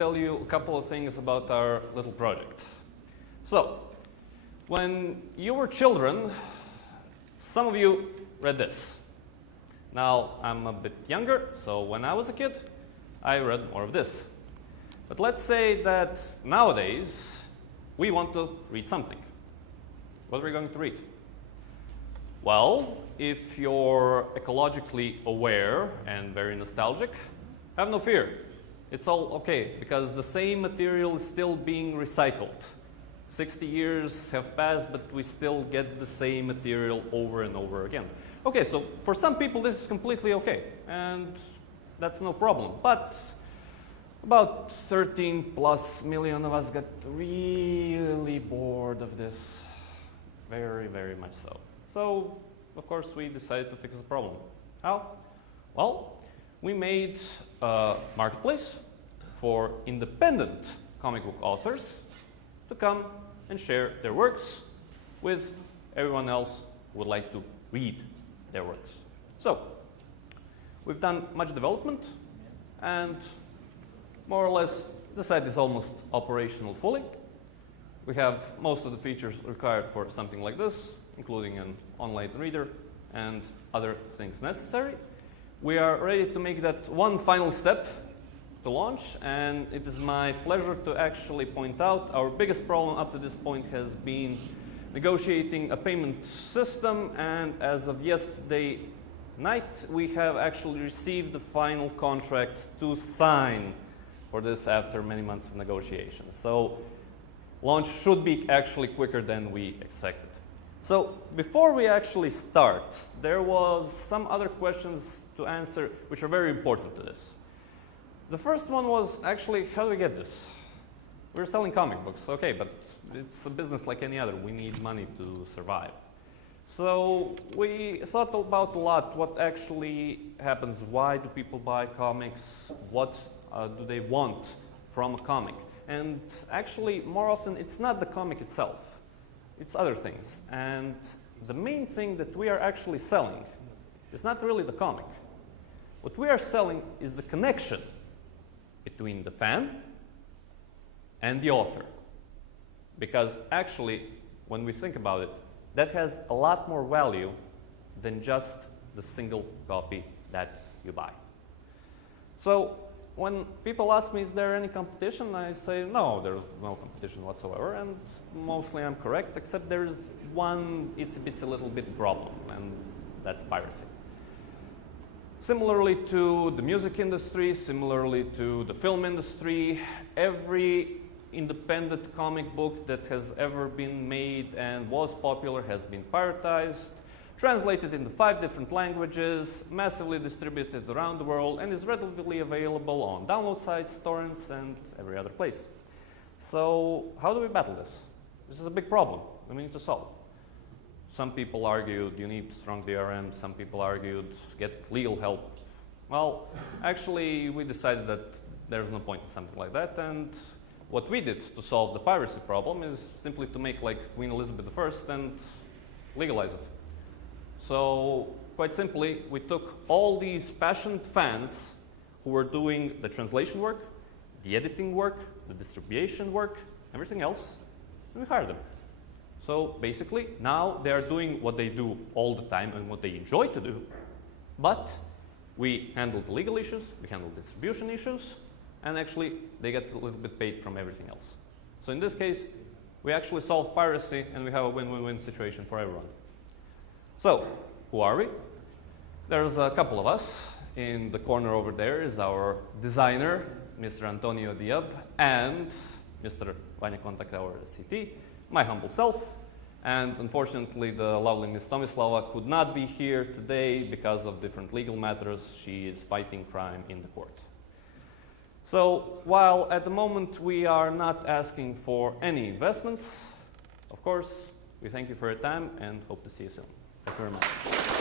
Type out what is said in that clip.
tell you a couple of things about our little project. So, when you were children, some of you read this. Now, I'm a bit younger, so when I was a kid, I read more of this. But let's say that nowadays, we want to read something. What are we going to read? Well, if you're ecologically aware and very nostalgic, have no fear. It's all okay, because the same material is still being recycled. 60 years have passed, but we still get the same material over and over again. Okay, so for some people this is completely okay, and that's no problem. But about 13 plus million of us got really bored of this. Very, very much so. So, of course, we decided to fix the problem. How? Well, we made a marketplace for independent comic book authors to come and share their works with everyone else who would like to read their works. So, we've done much development, and more or less the site is almost operational fully. We have most of the features required for something like this, including an online reader and other things necessary. We are ready to make that one final step to launch, and it is my pleasure to actually point out our biggest problem up to this point has been negotiating a payment system, and as of yesterday night we have actually received the final contracts to sign for this after many months of negotiations. So launch should be actually quicker than we expected. So before we actually start, there was some other questions to answer which are very important to this. The first one was actually, how do we get this? We're selling comic books, okay, but it's a business like any other. We need money to survive. So we thought about a lot what actually happens. Why do people buy comics? What do they want from a comic? And actually, more often, it's not the comic itself. It's other things. And the main thing that we are actually selling is not really the comic. What we are selling is the connection between the fan and the author. Because actually, when we think about it, that has a lot more value than just the single copy that you buy. So when people ask me, is there any competition? I say, no, there's no competition whatsoever, and mostly I'm correct, except there's one it's a little bit problem, and that's piracy. Similarly to the music industry, similarly to the film industry, every independent comic book that has ever been made and was popular has been piratized, translated into 5 different languages, massively distributed around the world, and is readily available on download sites, torrents, and every other place. So how do we battle this? This is a big problem that we need to solve. Some people argued you need strong DRM, some people argued get legal help. Well, actually we decided that there's no point in something like that, and what we did to solve the piracy problem is simply to make like Queen Elizabeth I and legalize it. So, quite simply, we took all these passionate fans who were doing the translation work, the editing work, the distribution work, everything else, and we hired them. So basically, now they are doing what they do all the time and what they enjoy to do, but we handle the legal issues, we handle distribution issues, and actually they get a little bit paid from everything else. So in this case, we actually solve piracy and we have a win-win-win situation for everyone. So, who are we? There's a couple of us. In the corner over there is our designer, Mr. Antonio Diab, and Mr. Vanya Kontak, our CT, my humble self, and unfortunately the lovely Ms. Tomislava could not be here today because of different legal matters. She is fighting crime in the court. So, while at the moment we are not asking for any investments, of course, we thank you for your time and hope to see you soon. Thank you very much.